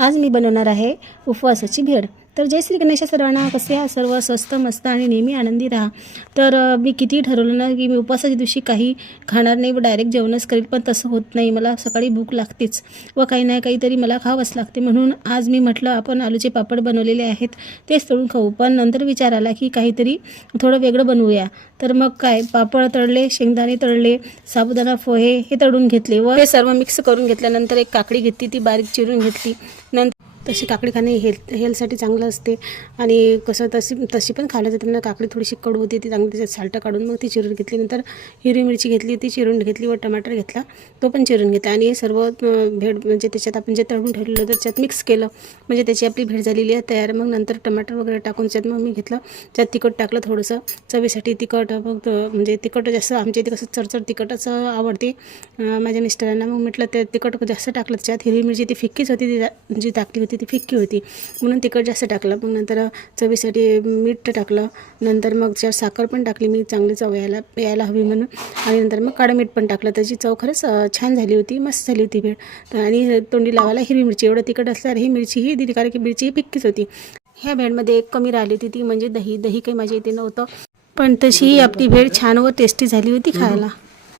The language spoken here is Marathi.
आज मी बनवणार आहे उपवासाची भेळ। तर जय श्री गणेश सर्वांना, कसे आहात सर्व? स्वस्त मस्त आणि नेहमी आनंदी राहा। तर मी किती ठरवलं ना की मी उपवासाच्या दिवशी काही खाणार नाही व डायरेक्ट जेवणच करेल, पण तसं होत नाही। मला सकाळी भूक लागतेच व काही ना काहीतरी मला खावंच लागते। म्हणून आज मी म्हटलं आपण आलूचे पापड बनवलेले आहेत तेच तळून खाऊ, पण नंतर विचार आला की काहीतरी थोडं वेगळं बनवूया। तर मग काय, पापड तळले, शेंगदाणे तळले, साबुदाणा पोहे हे तळून घेतले व हे सर्व मिक्स करून घेतल्यानंतर एक काकडी घेतली, ती बारीक चिरून घेतली। नंतर तशी काकडी खाणे हेल्थसाठी चांगलं असते आणि कसं तशी पण खायला जाते ना। काकडी थोडीशी कडू होती, ती चांगली त्याच्यात साल्ट काढून मग ती चिरून घेतली। नंतर हिरवी मिरची घेतली, ती चिरून घेतली व टमाटर घेतला, तो पण चिरून घेतला आणि हे सर्व भेळ म्हणजे त्याच्यात आपण जे तळून ठेवलेलं होतं त्याच्यात मिक्स केलं, म्हणजे त्याची आपली भेळ झालेली आहे तयार। मग नंतर टमाटर वगैरे टाकून त्याच्यात मग मी घेतलं, त्यात तिखट टाकलं थोडंसं चवीसाठी। तिखट मग म्हणजे तिखट जास्त आमच्या इथे कसं चरचर तिखटच आवडते माझ्या मिस्टरांना। मग म्हटलं ते तिखट जास्त टाकलं त्याच्यात। हिरवी मिरची ती फिक्कीच होती, ती जी टाकली होती ती फिक्की होती म्हणून तिखट जास्त टाकलं। मग नंतर चवीसाठी मीठ टाकलं, नंतर मग त्यात साखर पण टाकली मी चांगली चव यायला हवी म्हणून, आणि नंतर मग काळं मीठ पण टाकलं। त्याची चव खरंच छान झाली होती, मस्त झाली होती भेळ। आणि तोंडी लावायला हिरवी मिरची, एवढं तिखट असल्यावर ही मिरची ही दिली, कारण की मिरची ही फिक्कीच होती। ह्या भेळमध्ये एक कमी राहिली होती, ती म्हणजे दही काही माझ्या इथे नव्हतं, पण तशी आपली भेळ छान व टेस्टी झाली होती खायला।